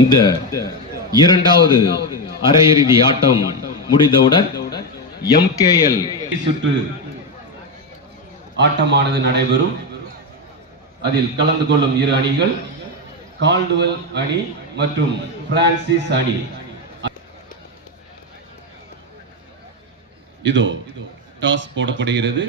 இந்த இரண்டாவது அரையிறுதி ஆட்டம் முடிந்தவுடன் எம் கே சுற்று ஆட்டமானது நடைபெறும். அதில் கலந்து கொள்ளும் இரு அணிகள் கால்டுவல் அணி மற்றும் பிரான்சிஸ் அணி. இதோ டாஸ் போடப்படுகிறது.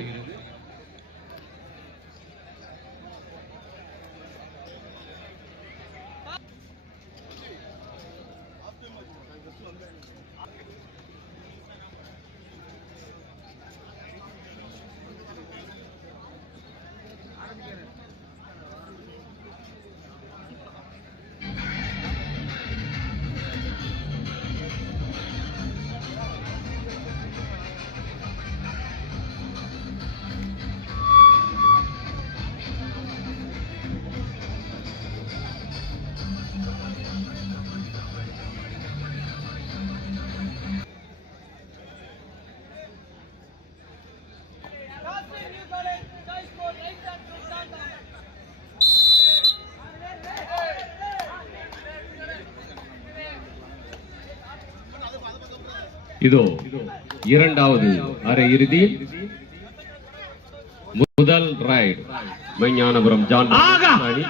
இதோ இரண்டாவது அரையிறுதி முதல் ரைட் மெஞ்ஞானபுரம் ஜான்! அணி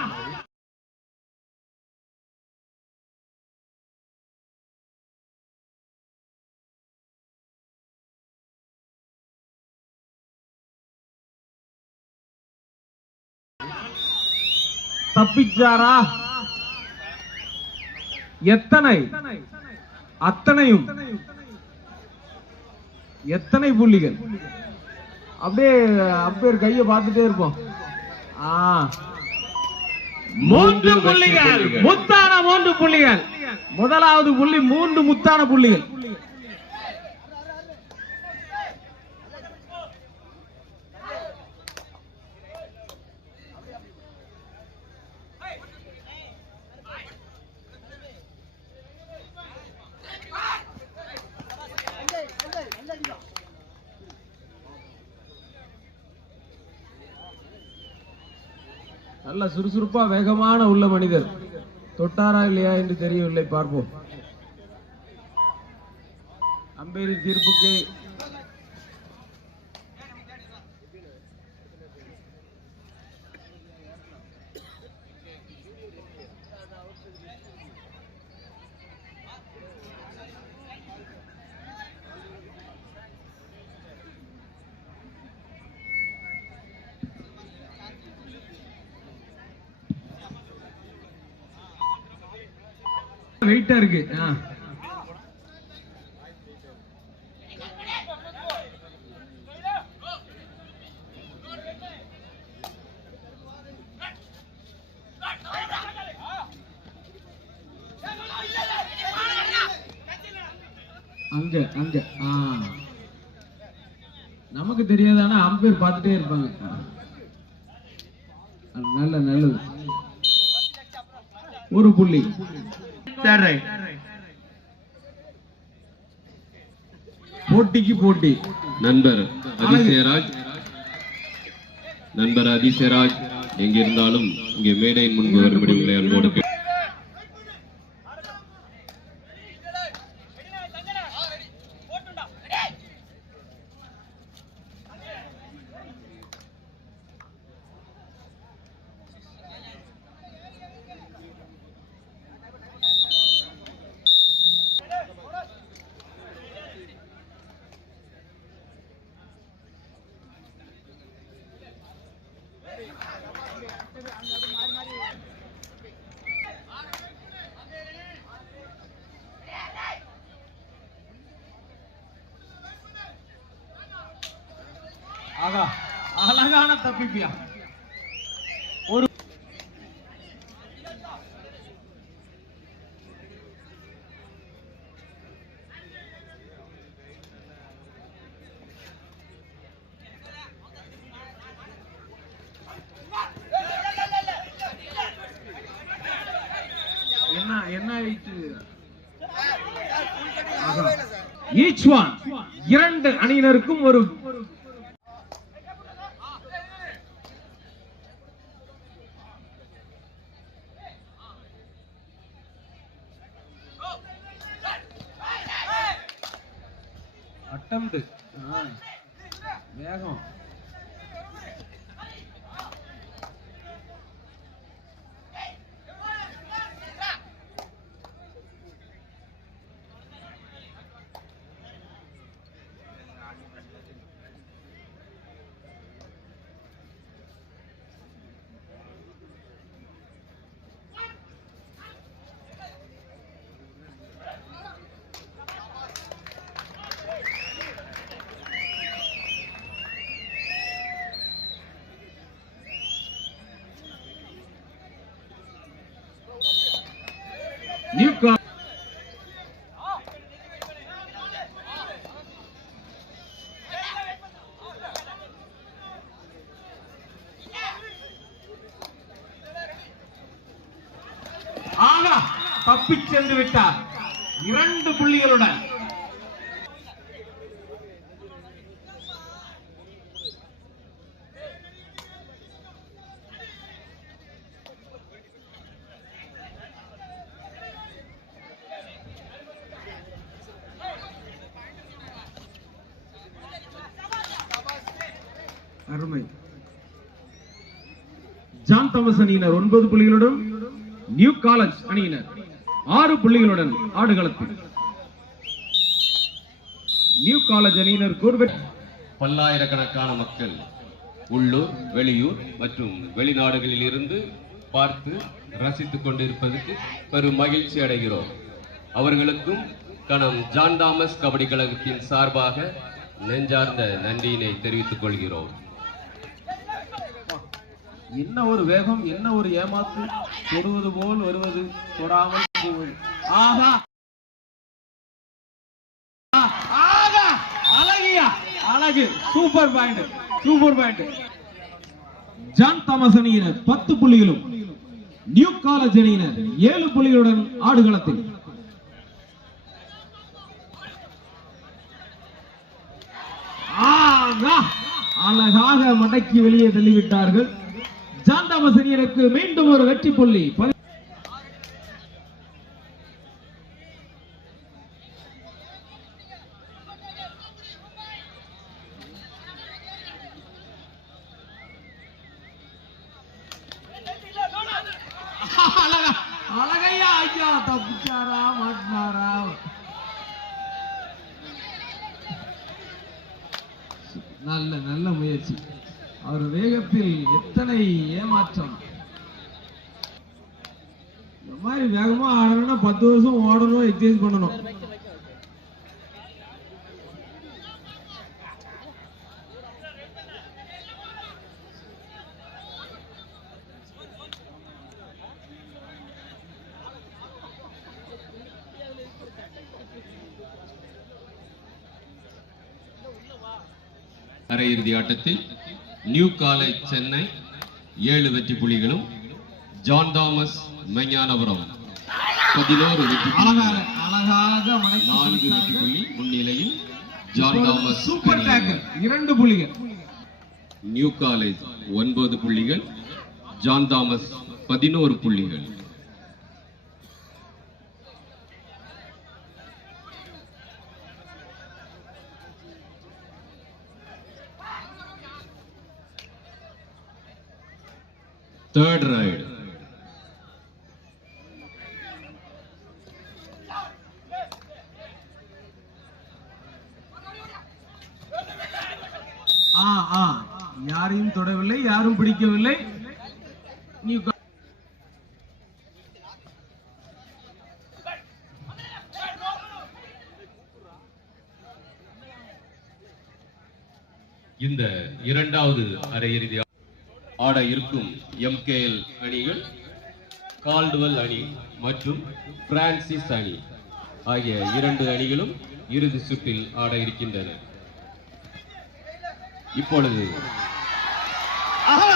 தப்பிச்சாரா? எத்தனை? அத்தனையும். எத்தனை புள்ளிகள்? அப்படியே அம்பேர் கைய பார்த்துட்டே இருப்போம். ஆ. மூன்று புள்ளிகள். முத்தான மூன்று புள்ளிகள். முதலாவது புள்ளி மூன்று முத்தான புள்ளிகள். நல்ல சுறுசுறுப்பா வேகமான உள்ள மனிதர். தொட்டாரா இல்லையா என்று தெரியவில்லை பார்ப்போம். அம்பேரி தீர்ப்புக்கு அங்க அங்க. ஆ. நமக்கு தெரியாது ஆனா அம்பேர் பார்த்துட்டே இருப்பாங்க. நல்ல நல்லது. ஒரு புள்ளி. போட்டிக்கு போட்டி. நண்பர் அதிசயராஜ். நண்பர் அதிசயராஜ். எங்கிருந்தாலும் இங்கே மேடையின் முன்பு வரும்படி உங்களை அன்போடு அழகான தப்பிப்பியா? ஒரு என்ன என்ன ஆயிட்டு ஈச் ஒன் இரண்டு அணியினருக்கும் ஒரு அட்டம்ப்ட் வேகம். நியூ ஆகா தப்பிச் சென்று விட்டார் இரண்டு புள்ளிகளுடன் அருமை. ஜான் தாமஸ் அணியினர் ஒன்பது புள்ளிகளுடன் நியூ காலேஜ் அணியினர் ஆறு புள்ளிகளுடன் ஆடுகளத்தில். நியூ காலேஜ் அணியினர் கூர்வெட் பல்லாயிரக்கணக்கான மக்கள் உள்ளூர் வெளியூர் மற்றும் வெளிநாடுகளில் இருந்து பார்த்து ரசித்துக் கொண்டிருப்பதற்கு பெரும் மகிழ்ச்சி அடைகிறோம். அவர்களுக்கும் கணம் ஜான் தாமஸ் கபடி கழகத்தின் சார்பாக நெஞ்சார்ந்த நன்றியினை தெரிவித்துக் கொள்கிறோம். என்ன ஒரு வேகம் என்ன ஒரு ஏமாத்து தொடுவது போல் வருவது தொடாமல் போவது ஆகா! ஆகா! அழகியா? அழகு. Super point. Super point. John Thomas அணியினர் பத்து புள்ளிகளும் நியூ காலேஜ் அணியினர் ஏழு புள்ளிகளுடன் ஆடுகளத்தில். அழகாக மடக்கி வெளியே தள்ளிவிட்டார்கள். ஜான் மீண்டும் ஒரு வெற்றி புள்ளி பதி- அழகா அழகையா ஐயா தப்பிச்சாரா மாட்டினாரா நல்ல நல்ல முயற்சி அவர் வேகத்தில் எத்தனை ஏமாற்றம் இந்த மாதிரி வேகமா ஆடணும்னா பத்து வருஷம் ஓடணும் எக்ஸசைஸ் பண்ணணும் அரையிறுதி ஆட்டத்தில் நியூ காலேஜ் சென்னை ஏழு வெற்றி புள்ளிகளும் ஜான் தாமஸ் மெஞ்ஞானபுரம் பதினோரு வெற்றி நான்கு வெற்றி புள்ளி முன்னிலையில் ஜான் தாமஸ் சூப்பர் இரண்டு புள்ளிகள் நியூ காலேஜ் ஒன்பது புள்ளிகள் ஜான் தாமஸ் பதினோரு புள்ளிகள் ஆ ஆ. யாரையும் தொடவில்லை யாரும் பிடிக்கவில்லை. நீ இந்த இரண்டாவது அரையிறுதி ஆட இருக்கும் எம்கேஎல் அணிகள் கால்டுவெல் அணி மற்றும் பிரான்சிஸ் அணி ஆகிய இரண்டு அணிகளும் இறுதி சுற்றில் ஆட இருக்கின்றன. இப்பொழுது ஆஹா!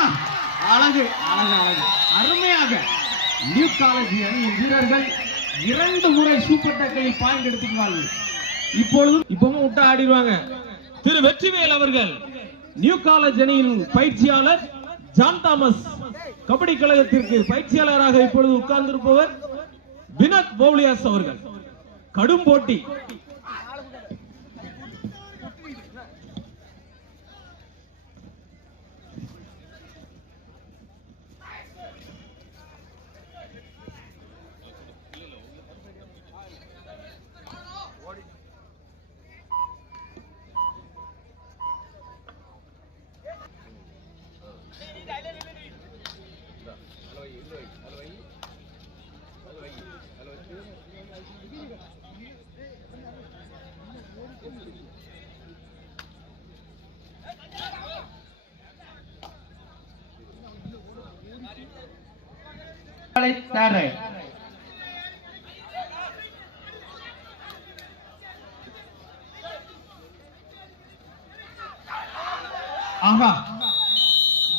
அழகு அழகு அழகு. அருமையாக நியூ காலேஜ் அணியின் வீரர்கள் இரண்டு முறை சூப்பர் டேக்கரில் பாயிண்ட் எடுத்துக்கிறார்கள் இப்பொழுது இப்பவும் விட்டு ஆடிடுவாங்க. திரு வெற்றிவேல் அவர்கள் நியூ காலேஜ் அணியின் பயிற்சியாளர். ஜான் தாமஸ் கபடி கழகத்திற்கு பயிற்சியாளராக இப்பொழுது உட்கார்ந்திருப்பவர் வினத் பவுலியாஸ் அவர்கள். கடும் போட்டி. காலேஜ் தேர்ட்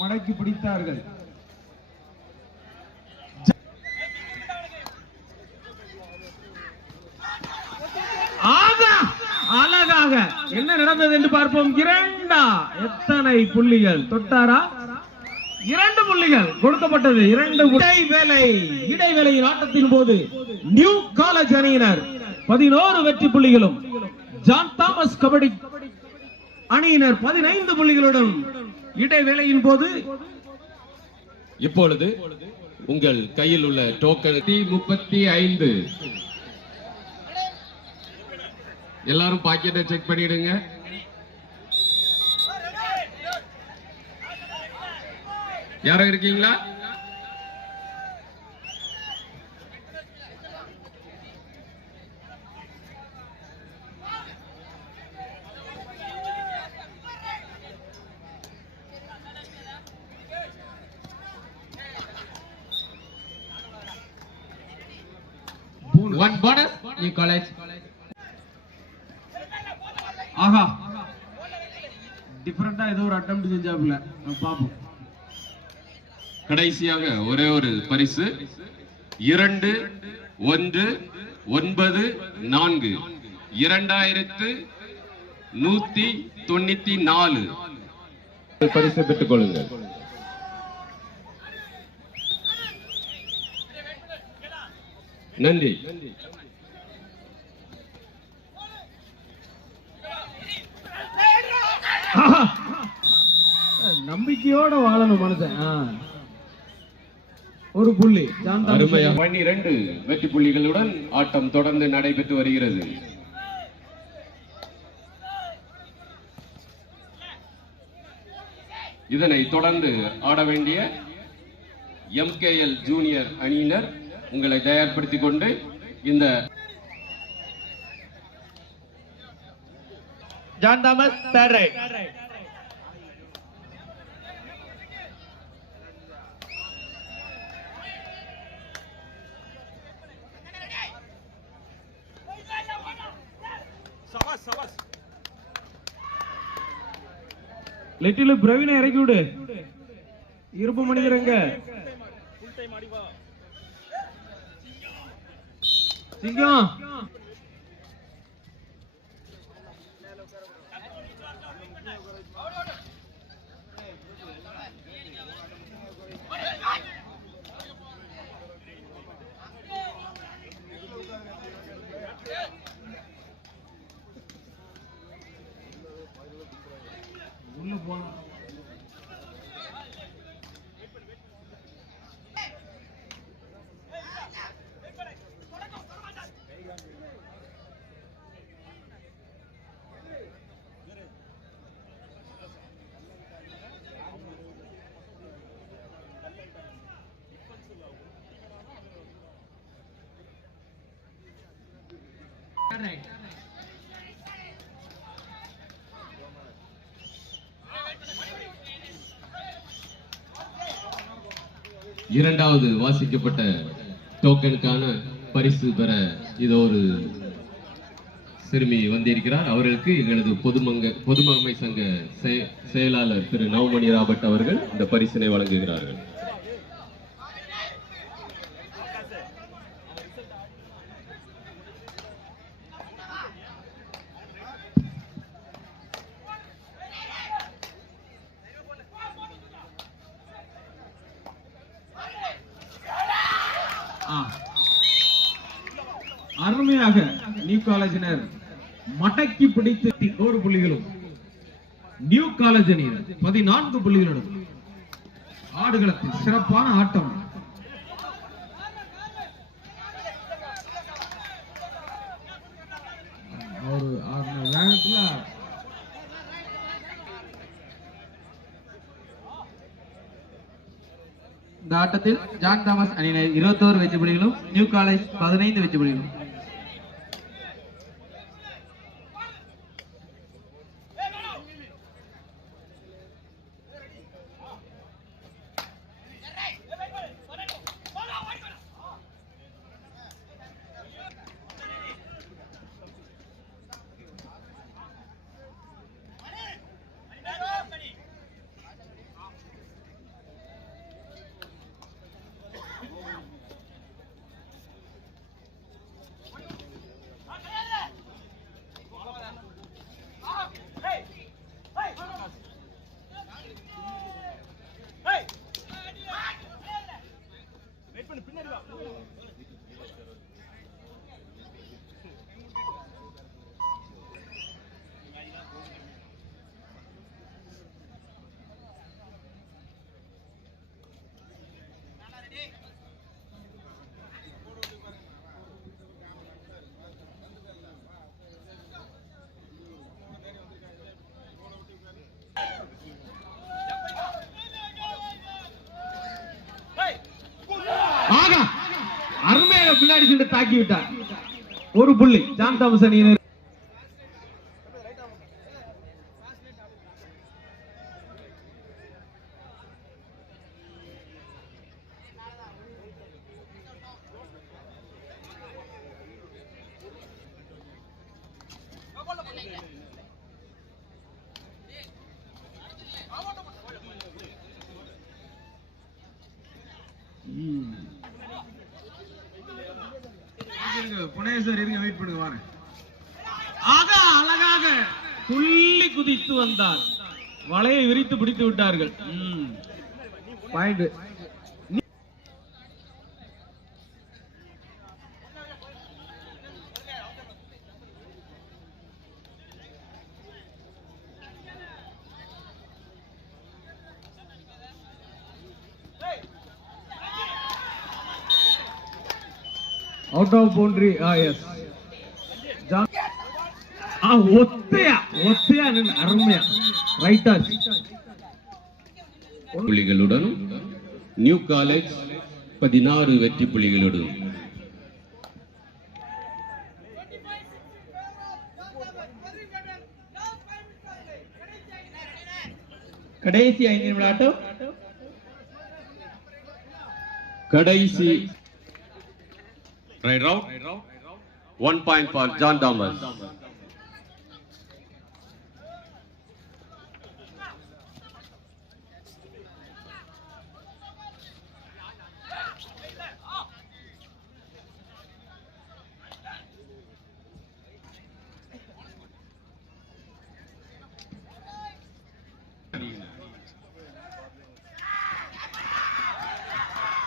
மடக்கி பிடித்தார்கள். அழகாக என்ன நடந்தது என்று பார்ப்போம். இரண்டா எத்தனை புள்ளிகள்? தொட்டாரா? இரண்டு புள்ளிகள் கொடுக்கப்பட்டது. இரண்டு இடைவேளை இடைவேளையின் ஆட்டத்தின் போது நியூ காலேஜ் அணியினர் பதினோரு வெற்றி புள்ளிகளும் ஜான் தாமஸ் கபடி அணியினர் பதினைந்து புள்ளிகளுடன் இடைவேளையின் போது இப்பொழுது உங்கள் கையில் உள்ள டோக்கன் முப்பத்தி ஐந்து. எல்லாரும் பாக்கெட்டை செக் பண்ணிடுங்க. யாரும் இருக்கீங்களா? ஒன் போனஸ் நியூ காலேஜ் ஆஹா. டிஃபரெண்டா ஏதோ ஒரு அட்டம் செஞ்சாப்ல பாப்போம். கடைசியாக ஒரே ஒரு பரிசு. இரண்டு ஒன்று ஒன்பது நான்கு. இரண்டாயிரத்து நூத்தி தொண்ணூத்தி நாலு. பரிசை பெற்றுக் கொள்ளுங்கள். நன்றி. நம்பிக்கையோட வாழணும் மனுஷன். ஆ. ஒரு புள்ளி. ஜான் தாமஸ் அருமையா. பன்னிரண்டு வெற்றி புள்ளிகளுடன் ஆட்டம் தொடர்ந்து நடைபெற்று வருகிறது. இதனை தொடர்ந்து ஆட வேண்டிய எம்கேஎல் ஜூனியர் அணியினர் உங்களை தயார்படுத்திக் கொண்டு இந்த John Thomas third right little பிரவீனை இறக்கி விடு. இருப்பு மனிதர் எங்க சிங்கம் உள்ள போனா இரண்டாவது வாசிக்கப்பட்ட டோக்கனுக்கான பரிசு பெற இதோ ஒரு சிறுமி வந்திருக்கிறார். அவர்களுக்கு எங்களது பொதுமங்க பொதுமகமை சங்க செய- செயலாளர் திரு நவமணி ராபர்ட் அவர்கள் இந்த பரிசினை வழங்குகிறார்கள் ஆ. அருமையாக நியூ காலேஜினர் மடக்கி பிடித்து ஒரு புள்ளிகளும். நியூ காலேஜ் அணியினர் பதினான்கு புள்ளிகளுடன் ஆடுகளத்தில் சிறப்பான ஆட்டம். ஒரு வேகத்துல இந்த ஆட்டத்தில் ஜான் தாமஸ் அணியினர் இருபத்தோரு வெற்றி புள்ளிகளும் நியூ காலேஜ் பதினைந்து வெற்றி புள்ளிகளும் ஆகா அருமையாக பின்னாடி சென்று தாக்கி விட்டார் ஒரு புள்ளி. ஜான் தாமசன் விரித்து பிடித்து விட்டார்கள் பாயிண்ட் அவுட் ஆஃப் பவுண்டரி ஆ எஸ் ஆ ஒத்தையா? ஒத்தையா நின்னு அருமையா. ரைட்டா புள்ளிகளுடன் நியூ காலேஜ் பதினாறு வெற்றி புள்ளிகளுடன் 25 in favor of John Thomas. Very good. Last five minutes only. Kanichi கடைசி. ஐந்து நிமிட ஆட்டம் கடைசி right out one point for John Thomas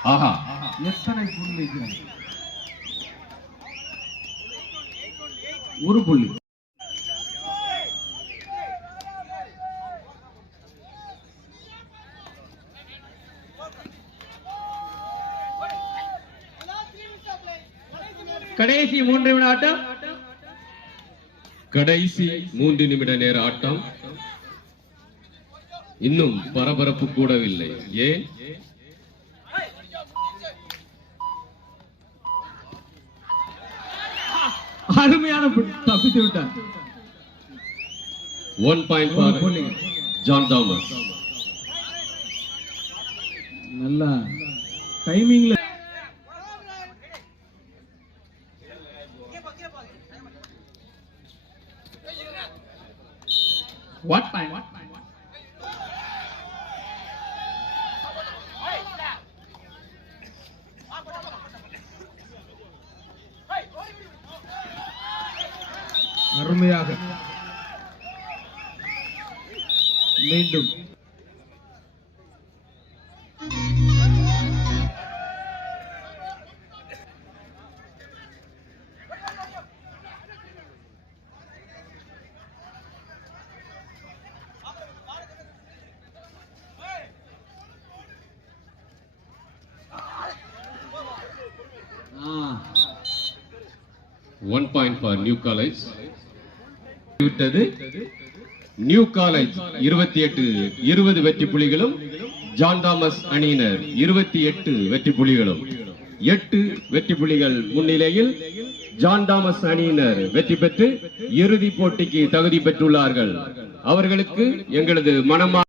ஆஹா. எத்தனை புள்ளி ஒரு புள்ளி. கடைசி மூன்று நிமிட ஆட்டம். கடைசி மூன்று நிமிட நேர ஆட்டம். இன்னும் பரபரப்பு கூடவில்லை. ஏன்? அருமையான. தப்பித்து விட்டார். One point for John Thomas நல்லா. டைமிங்ல one point for new college விட்டது. நியூ காலேஜ் இருபத்தி எட்டு இருபது வெற்றி புலிகளும் ஜான் தாமஸ் அணியினர் இருபத்தி எட்டு வெற்றி புலிகளும். எட்டு வெற்றி புலிகள் முன்னிலையில் ஜான் தாமஸ் அணியினர் வெற்றி பெற்று இறுதிப் போட்டிக்கு தகுதி பெற்றுள்ளார்கள். அவர்களுக்கு எங்களது மனமா